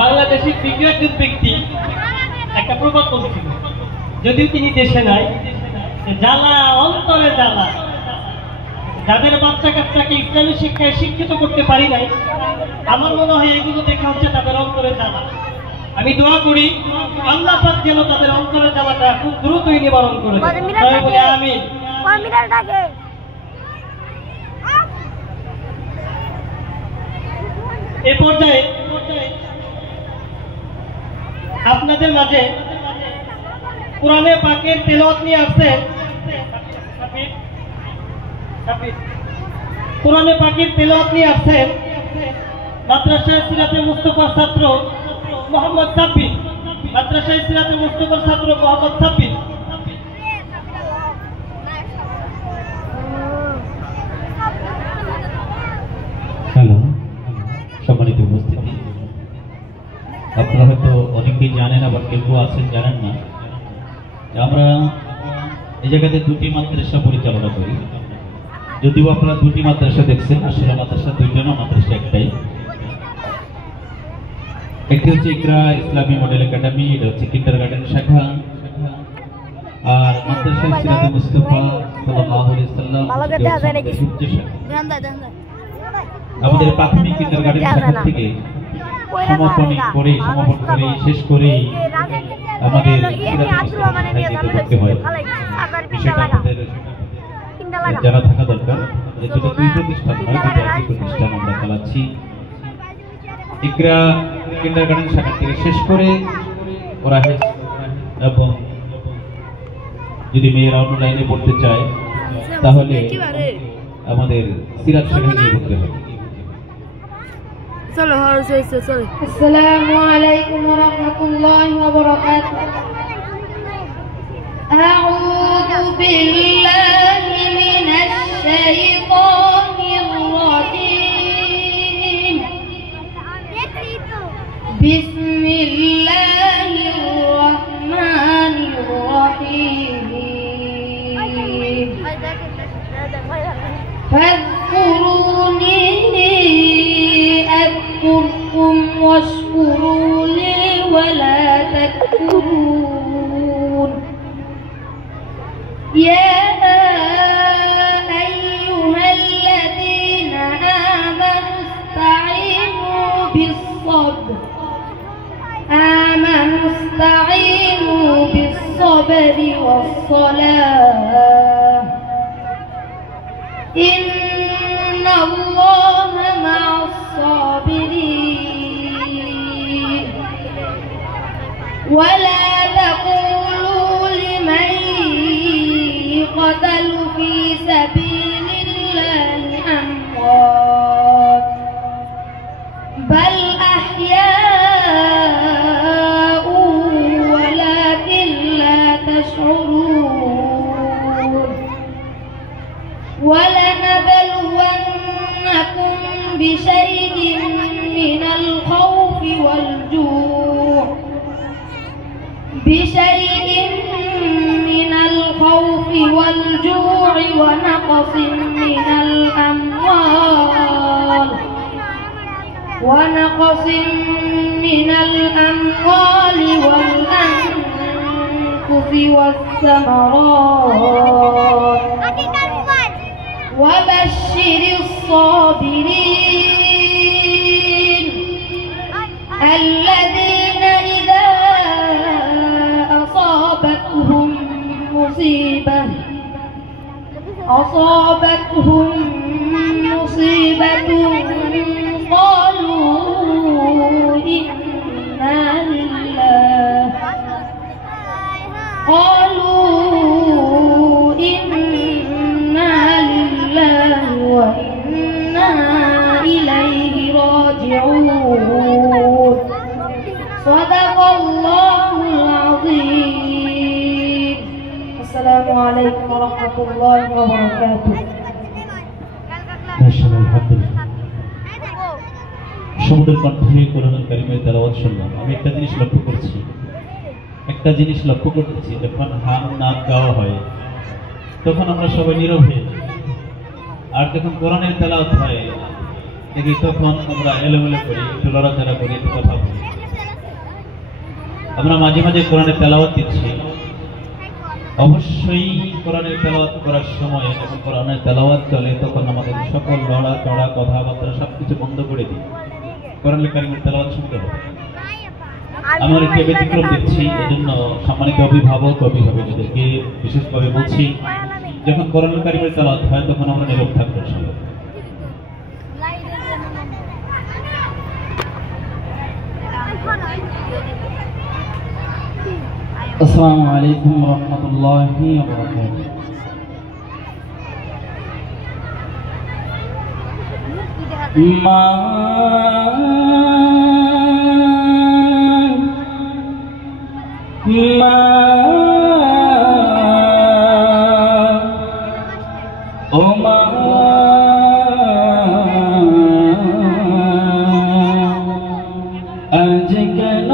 বাংলাদেশের বিজ্ঞ একজন ব্যক্তি একটা প্রবাদ বলছিল, যদিও তিনি দেশে নাই, জ্বালা অন্তরে জ্বালা। যাদের বাচ্চা কাচ্চাকে ইসলামী শিক্ষায় শিক্ষিত করতে পারি নাই, আমার মনে হয় এগুলো দেখা হচ্ছে তাদের অন্তরে জ্বালা। আমি দোয়া করি আল্লাহ পাক যেন তাদের অন্তরে জ্বালাটা খুব দ্রুতই নিবারণ করে দেয়। সবাই বলি আমিন। এ পর্যায়ে আপনাদের মাঝে কোরআনে পাকের তেলাওয়াত নিয়ে আসছে। কোরআনে পাকের তেলাওয়াত নিয়ে আসছেন মাদ্রাসায়ে সিরাতে মুস্তাফার ছাত্র মোহাম্মদ সাব্বির। মাদ্রাসায়ে সিরাতে মুস্তাফার ছাত্র মোহাম্মদ সাব্বির। হ্যালো, সম্মানিত উপস্থিতি, আপনারা হয়তো অনেকেই জানেন, আবার কেউ কেউ আছেন জানেন না। আমরা এই জায়গাতে দুটি মাদ্রাসা পরিচালনা করি। যদিও আপনারা দুটি মাদ্রাসা দেখছেন, আসলে মাদ্রাসা দুইটা না, মাদ্রাসা একটাই। একটি হচ্ছে ইকরা ইসলামী মডেল একাডেমি, এটা হচ্ছে কিন্ডারগার্টেন শাখা। আর মাদ্রাসা সিরাতে মুস্তাফা সাল্লাল্লাহু আলাইহি ওয়াসাল্লাম আমাদের প্রাথমিক কিন্ডারগার্টেন শাখা থেকে সমাপন করে শেষ করে আমাদের করতে হয়। বিষয়টা আমাদের জানা থাকা দরকার। দুটো দুই প্রতিষ্ঠান নয়, দুটো একই প্রতিষ্ঠান আমরা চালাচ্ছি। ইকরা কিন্ডারগার্টেন শাখা থেকে শেষ করে ওরা এবং যদি মেয়েরা অনলাইনে পড়তে চায় তাহলে আমাদের সিরাত শাখা নিয়ে পড়তে হবে। السلام عليكم ورحمة الله وبركاته. أعوذ بالله من الشيطان الرجيم. بسم الله الرحمن الرحيم. فاذكروني أذكركم واشكروا لي ولا تكفرون. يا أيها الذين آمنوا استعينوا بالصبر والصلاة إن الله مع الصابرين. ولا تقولوا لمن يقتل في سبيل الله أموات بل أحياء ولكن لا تشعرون. ولنبلونكم بشيء من الخوف والجوع ونقص من الأموال والأنفس والثمرات وبشر الصابرين الذين إذا أصابتهم مصيبة قالوا إنا لله وإنا إليه راجعون. صدق الله العظيم. السلام عليكم ورحمة الله وبركاته. সমুদ্রের কণ্ঠে কোরআনুল কারীমের তেলাওয়াত শুনলাম। আমি একটা জিনিস লক্ষ্য করতেছি, যখন হাম নাম গাওয়া হয় তখন আমরা সবাই নীরব হয়ে যাই। আর যখন কোরআনের তেলাওয়াত হয় দেখি তখন আমরা এলোমেলো করি, একটু লড়াচড়া করি, একটু কথা বলি। আমরা মাঝে মাঝে কোরআনের তেলাওয়াত দিচ্ছি, অবশ্যই কোরআনের তেলাওয়াত করার সময় যখন কোরআনের তেলাওয়াত চলে তখন আমাদের সকল লড়াচড়া কথাবার্তা সবকিছু বন্ধ করে দিই, কোরআনুল কারীমের তেলাওয়াত শুনতে হবে। আমার একটি ব্যতিক্রম দেখছি, এজন্য সম্মানিত অভিভাবক অভিভাবকদেরকে বিশেষভাবে বলছি, যখন কোরআনুল কারীমের তেলাওয়াত হয় তখন আমরা নীরব থাকবো সবাই। আসসালামু আলাইকুম ওয়া রাহমাতুল্লাহি ওয়া বারাকাতুহু। মা মা ও মা আজ কেন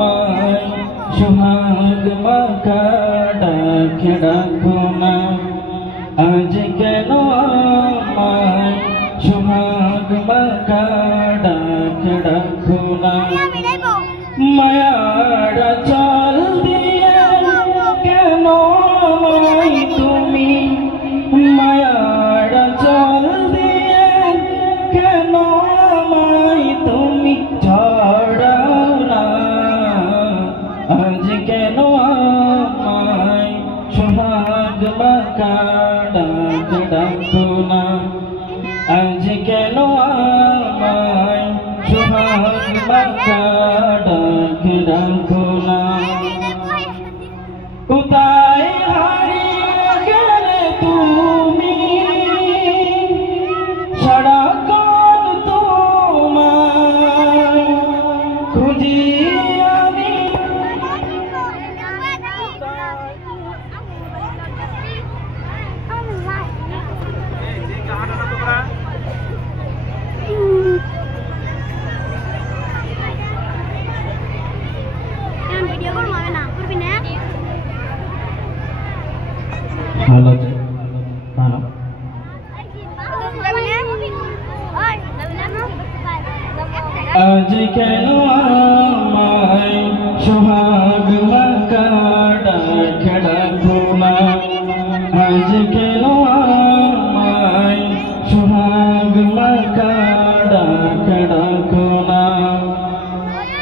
আমায় সোহাগ মাখা ডাকে ডাকো না, আজ কেন আমায় সোহাগ মাখা ডাকে ডাকো না। মায়ারা চল দিয়ে কেন আমায় তুমি, মায়ারা চল দিয়ে কেন আমায় তুমি ছড়াও না, আজ কেন আমায় সোহাগ মাখা ডাকে ডাকো না, আজ কেন আমায় সোহাগ মাখা ডাকে ডাকো না। কোথায় হারিয়ে গেলে তুমি, সারাক্ষণ তোমায় খুঁজি আমি। হ্যালো হ্যালো, আজ কেন আমায় সোহাগ মাখা ডাকে ডাকো না, আজ কেন আমায় সোহাগ মাখা ডাকে ডাকো না।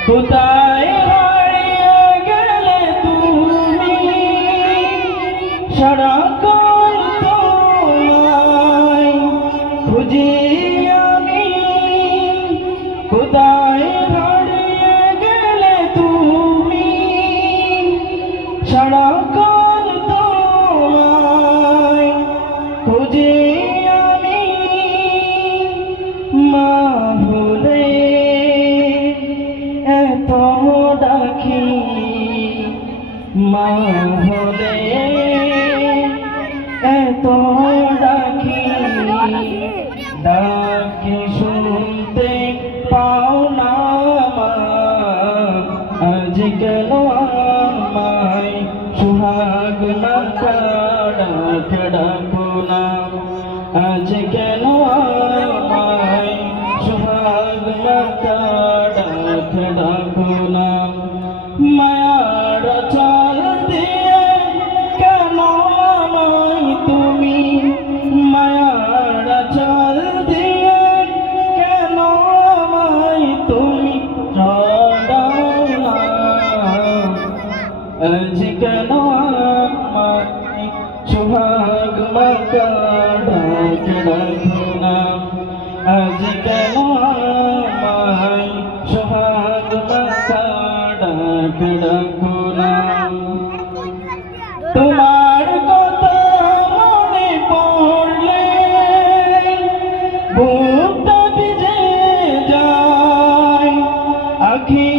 কোথায় হারিয়ে গেলে তুমি, সারাক্ষণ তোমায় খুঁজি আমি। কোথায় হারিয়ে গেলে তুমি, সারাক্ষণ তোমায় খুঁজি আমি। মা বলে এত ডাকি, মা বলে এত ডাকি, ডাকি শুনতে পাও না মা, আজ কেন আমায় সোহাগ মাখা ডাকে ডাকো না, আজ কেন আমায় সোহাগ মাখা ডাকে ডাকো না। মায়ার চল দিয়ে কেন আমায় তুমি, মায়ার চল দিয়ে কেন আমায় তুমি ছড়াও না, আজ কেন আমায় সোহাগ মাখা ডাকে ডাকো না, আজ কেন আমায় সোহাগ মাখা ডাকে ডাকো না। তোমার কথা মনে পড়লে বুকটা ভিজে যায়, আখি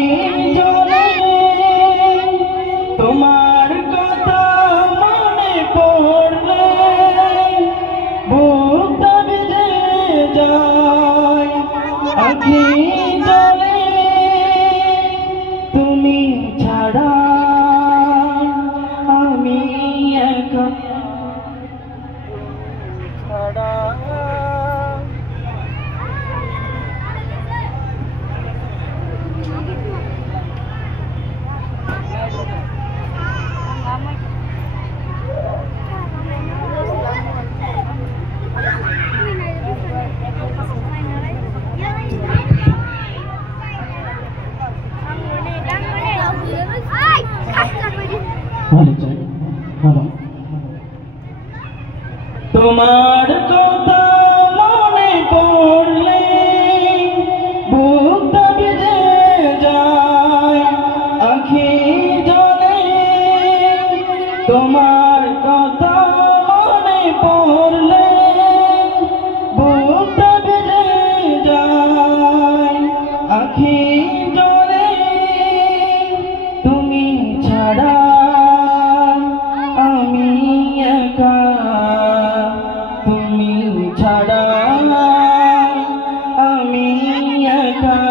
জলে তোমার কথা মনে পড়লে ছাড়া তোমার কথা মনে পড়লে বুকটা ভিজে যায় আঁখি জলে তোমার কথা মনে পড়লে বুকটা ভিজে যায় আঁখি জলে তুমি ছাড়া আমি একা তুমি ছাড়া আমি একা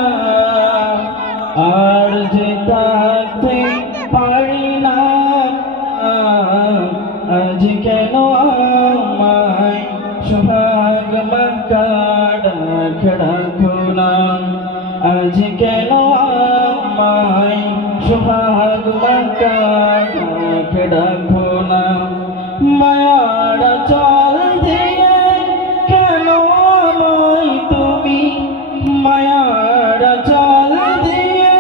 আর যে থাকতে পারি না আজ কেন আমায় সোহাগ মাকা ডাক ডাকো না আজ কেন আমায় সোহাগ মাকা ডাক ডাকো না মায়ারা চল দিয়ে কেন আমায় তুমি মায়ারা চল দিয়ে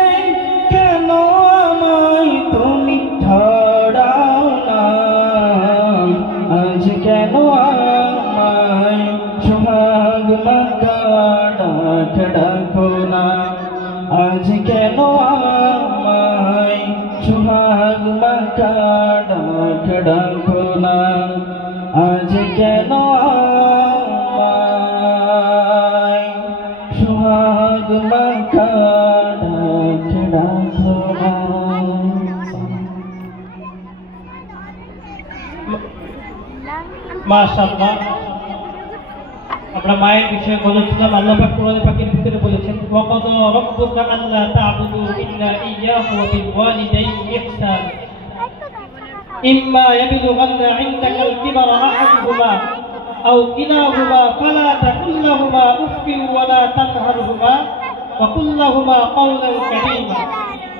কেন আমায় তুমি ধরাও না আজ কেন আমায় সোহাগ মাকা ডাক ডাকো না আজ কেন আমায় সোহাগ মাকা ডাক ডাকো না আজ কেন আমায় সোহাগ মাকা ডাক ডাকো না মাশাআল্লাহ আমরা মায়ের বিষয়ে বলেছিলাম আল্লাহ পাক কোরআনে পাকের ভিতরে বলেছেন ওয়াকাদা রাব্বুকা আল্লা তা'বুদু ইল্লা ইয়্যাহু ওয়া বিল ওয়ালিদাইনি ইহসানা ইম্মা ইয়াবলুগান্না 'ইনদাকাল কিবারা আহাদুহুমা আও কিলাহুমা ফালা তাকুল লাহুমা উফফিন ওয়া লা তানহারহুমা ওয়া কুল লাহুমা কাওলান কারীমা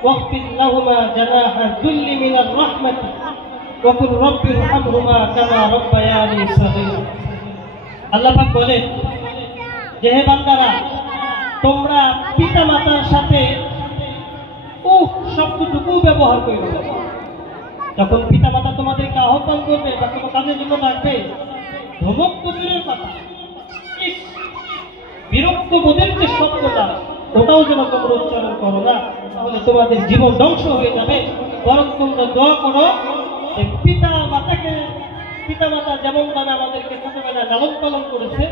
ওয়াখফিদ লাহুমা জানাহা যুল্লি মিনার রাহমাতি ওয়া কুল রাব্বিরহামহুমা কামা রাব্বায়ানি সাগীরা আল্লাহ পাক বলেন যে হে বান্দারা তোমরা পিতামাতার সাথে শব্দটুকু ব্যবহার করবে যখন পিতামাতা তোমাদেরকে আহ্বান করবে বা কোনো কাজের জন্য ডাকবে ধমক দূরের কথা বিরক্ত বোধের যে শব্দটা ওটাও যেন তোমরা উচ্চারণ করো না তাহলে তোমাদের জীবন ধ্বংস হয়ে যাবে বরং তোমরা দোয়া করো যে পিতামাতা যেমনভাবে আমাদেরকে ছোটবেলায় লালন পালন করেছে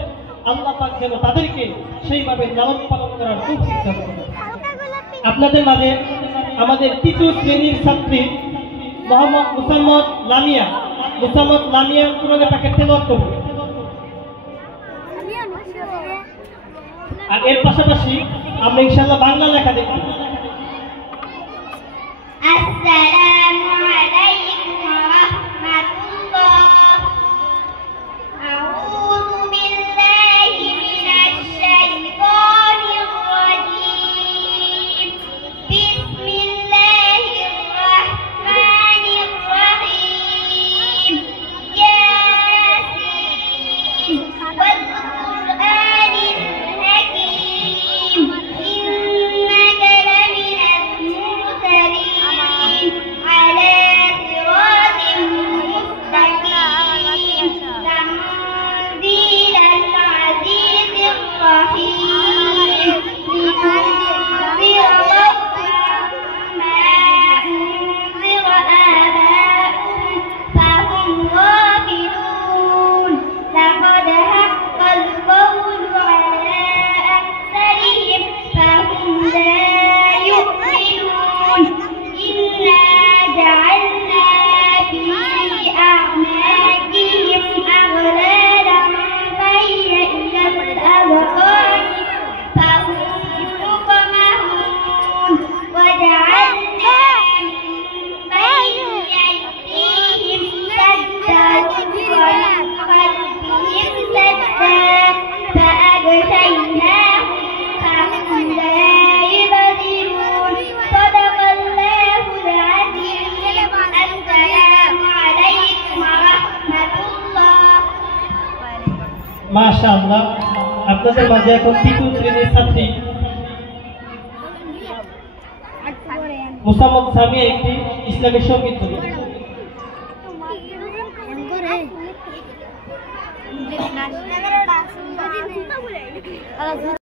আল্লাহ পাক যেন তাদেরকে সেইভাবে লালন পালন করার তৌফিক দান করেন। আপনাদের মাঝে আমাদের তৃতীয় শ্রেণীর ছাত্রী মুসাম্মদ লামিয়া কোরআনে পাকের তেলাওয়াত করবে আর এর পাশাপাশি আমরা ইনশাআল্লাহ বাংলা লেখা দেখব। আসসালামু আলাইকুম ওয়া রাহমাতুল্লাহ আউযু বিল্লাহি মিনাশ শাইতানির রাজীম বিসমিল্লাহির রাহমানির রাহিম ইয়াসিন ওয়াল কুরআনিল হাকীম ইন্নাকা লামিনাল মুরসালিন আলা মাশাআল্লাহ, আপনাদের মাঝে এখন তৃতীয় শ্রেণীর ছাত্রী মুসাম্মদ সামিয়া একটি ইসলামের সঙ্গীত করবে।